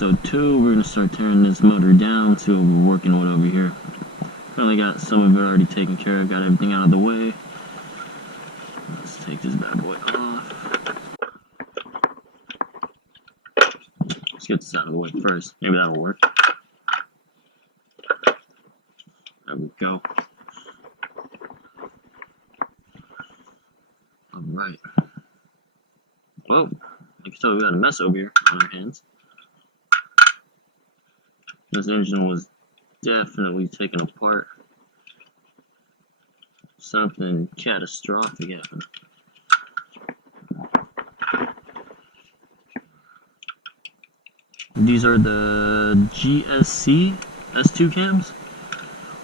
episode 2. We're gonna start tearing this motor down, see what we're working with over here. Currently got some of it already taken care of, got everything out of the way. Let's take this bad boy off. Let's get this out of the way first. Maybe that'll work. There we go. Alright. Whoa. I can tell we got a mess over here on our hands. This engine was definitely taken apart. Something catastrophic happened. These are the GSC S2 cams.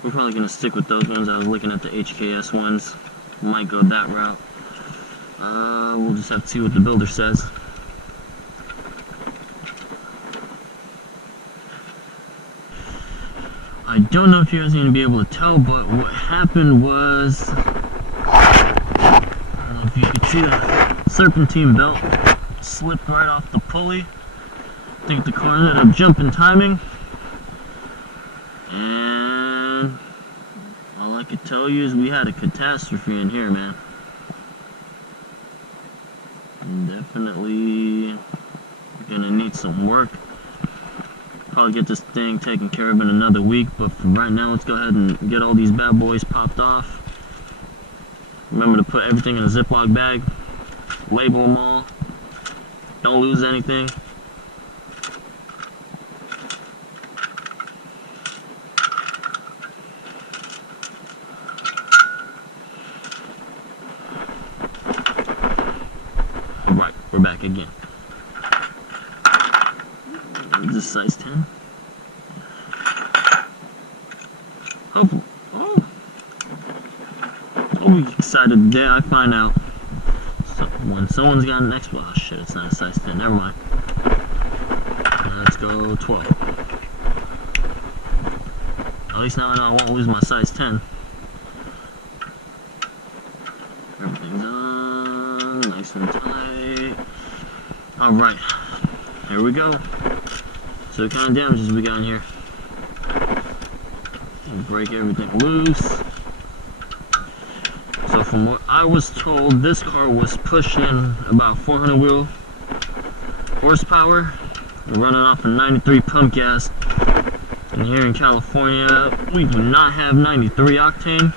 We're probably going to stick with those ones. I was looking at the HKS ones. Might go that route. We'll just have to see what the builder says. I don't know if you guys are going to be able to tell, but what happened was, I don't know if you could see that serpentine belt slipped right off the pulley. I think the car ended up jumping timing, and all I could tell you is we had a catastrophe in here, man. Definitely gonna need some work. Probably get this thing taken care of in another week, but for right now, let's go ahead and get all these bad boys popped off. Remember to put everything in a Ziploc bag, label them all, don't lose anything. Alright, we're back again. Is this size 10? Oh, I'll be excited the day I find out when someone's got an X. Oh shit, it's not a size 10. Never mind. Let's go 12. At least now I know I won't lose my size 10. Everything's on, nice and tight. Alright, here we go. So what kind of damages we got in here? We'll break everything loose. So from what I was told, this car was pushing about 400 wheel horsepower. We're running off a 93 pump gas. And here in California, we do not have 93 octane.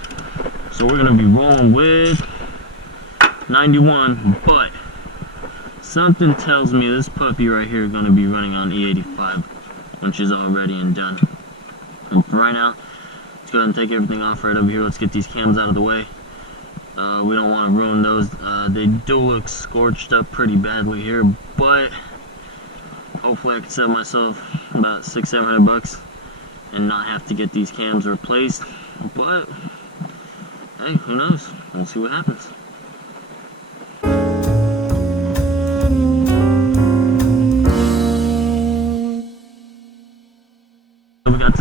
So we're gonna be rolling with 91, but something tells me this puppy right here is going to be running on E85 when she's all ready and done. And for right now, let's go ahead and take everything off right over here. Let's get these cams out of the way. We don't want to ruin those. They do look scorched up pretty badly here, but hopefully I can save myself about $600-700 bucks and not have to get these cams replaced. But hey, who knows? We'll see what happens.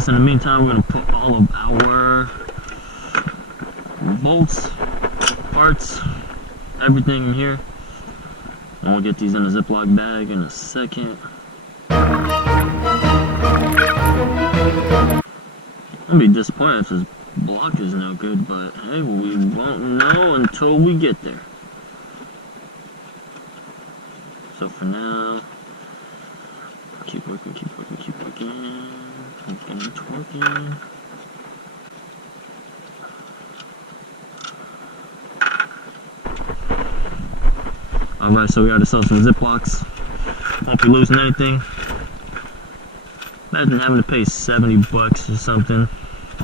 In the meantime, we're going to put all of our bolts, parts, everything in here, and we'll get these in a Ziploc bag in a second. I'll be disappointed if this block is no good, but hey, we won't know until we get there. So for now, keep working, keep working, keep working. Twerking. Alright, so we got ourselves some Ziplocs. Won't be losing anything. Imagine having to pay 70 bucks or something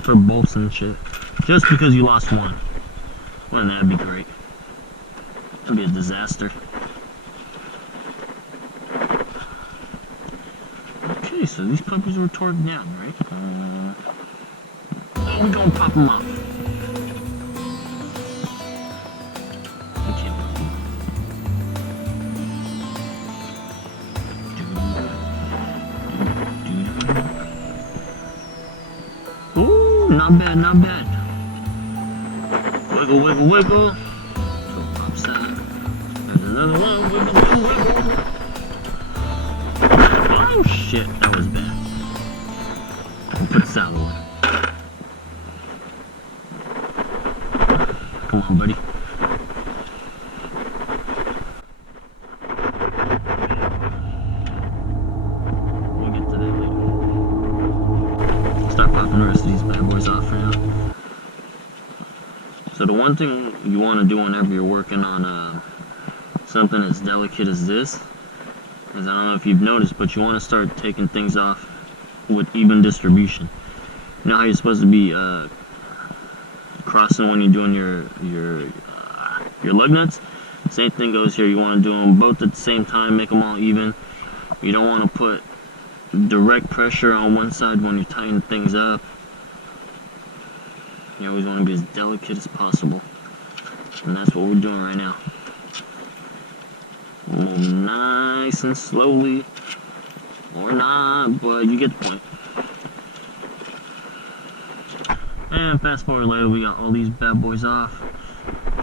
for bolts and shit. Just because you lost one. Wouldn't that be great? That'd be a disaster. Okay, so these puppies were torqued down, right? We're gonna pop them off. Okay. Ooh, not bad, not bad. Wiggle, wiggle, wiggle. So pops that. There's another one. Wiggle, wiggle, wiggle. Oh shit, that was bad. I'll put this out away. Come on, buddy. We'll get to that later. Start popping the rest of these bad boys off for now. So the one thing you want to do whenever you're working on something as delicate as this is, I don't know if you've noticed, but you want to start taking things off with even distribution. You know how you're supposed to be crossing when you're doing your lug nuts? Same thing goes here. You want to do them both at the same time, make them all even. You don't want to put direct pressure on one side when you're tightening things up. You always want to be as delicate as possible. And that's what we're doing right now. We'll move nice and slowly. Or not, but you get the point. And fast forward later, we got all these bad boys off.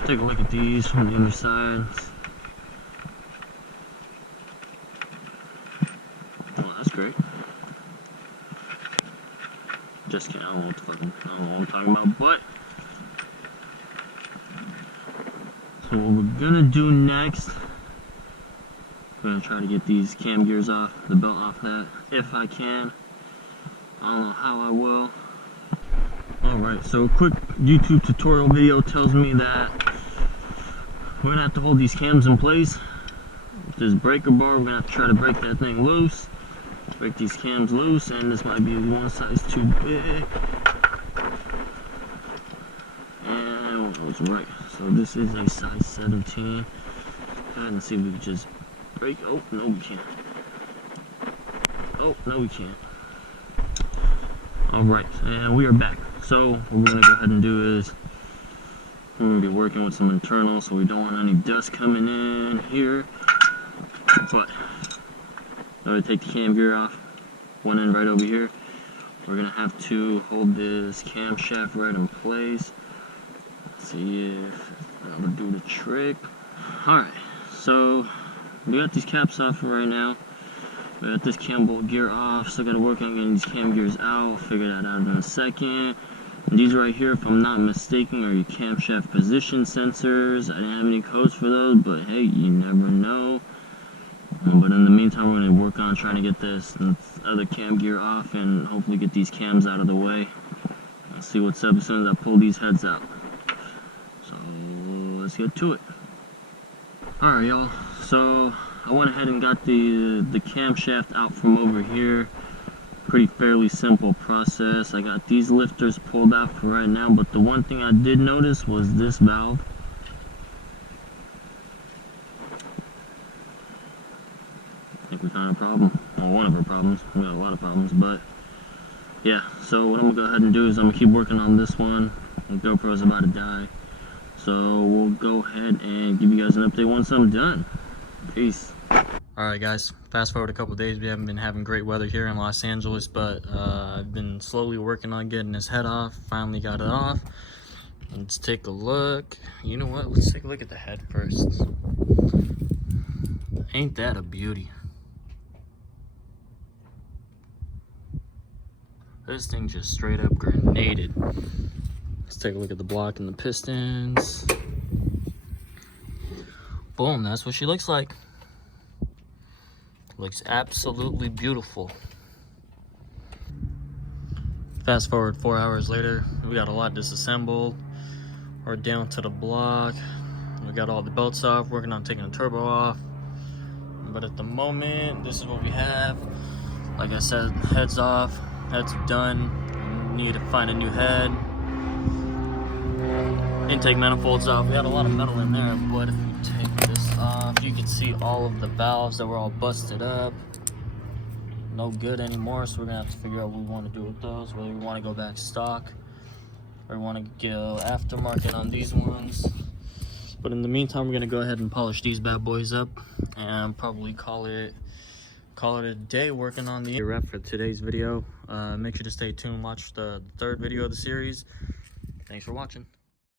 Take a look at these from the underside. Well, that's great. Just kidding, I don't know what I'm talking about, but so what we're gonna do next, we're gonna try to get these cam gears off, the belt off that, if I can. I don't know how I will. Alright, so a quick YouTube tutorial video tells me that we're gonna have to hold these cams in place with this breaker bar. We're gonna have to try to break that thing loose. Break these cams loose, and this might be one size too big. And it was right. So this is a size 17. Go ahead and see if we can just break. Oh, no, we can't. Oh, no, we can't. Alright, and we are back. So what we're gonna go ahead and do is we're gonna be working with some internals, so we don't want any dust coming in here. But I'm going to take the cam gear off, one end right over here. We're going to have to hold this camshaft right in place. Let's see if that'll do the trick. Alright, so we got these caps off right now. We got this cam bolt gear off, so I got to work on getting these cam gears out. We'll figure that out in a second. And these right here, if I'm not mistaken, are your camshaft position sensors. I didn't have any codes for those, but hey, you never know. But in the meantime, we're going to work on trying to get this other cam gear off and hopefully get these cams out of the way. Let's see what's up as soon as I pull these heads out. So let's get to it. Alright, y'all. So I went ahead and got the camshaft out from over here. Pretty fairly simple process. I got these lifters pulled out for right now, but the one thing I did notice was this valve. I think we found a problem, well, one of our problems. We got a lot of problems, but yeah. So what I'm gonna go ahead and do is I'm gonna keep working on this one. The GoPro's about to die, so we'll go ahead and give you guys an update once I'm done. Peace. Alright guys, fast forward a couple days. We haven't been having great weather here in Los Angeles, but I've been slowly working on getting this head off. Finally got it off. Let's take a look. You know what, let's take a look at the head first. Ain't that a beauty? This thing just straight up grenaded. Let's take a look at the block and the pistons. Boom, that's what she looks like. Looks absolutely beautiful. Fast forward 4 hours later, we got a lot disassembled. We're down to the block. We got all the belts off, working on taking the turbo off. But at the moment, this is what we have. Like I said, head's off. Head's done. We need to find a new head. Intake manifolds off. We had a lot of metal in there, but if you take this off, you can see all of the valves that were all busted up. No good anymore, so we're gonna have to figure out what we want to do with those, whether we want to go back stock or we want to go aftermarket on these ones. But in the meantime, we're gonna go ahead and polish these bad boys up and probably call it a day working on the rep for today's video. Make sure to stay tuned, watch the third video of the series. Thanks for watching.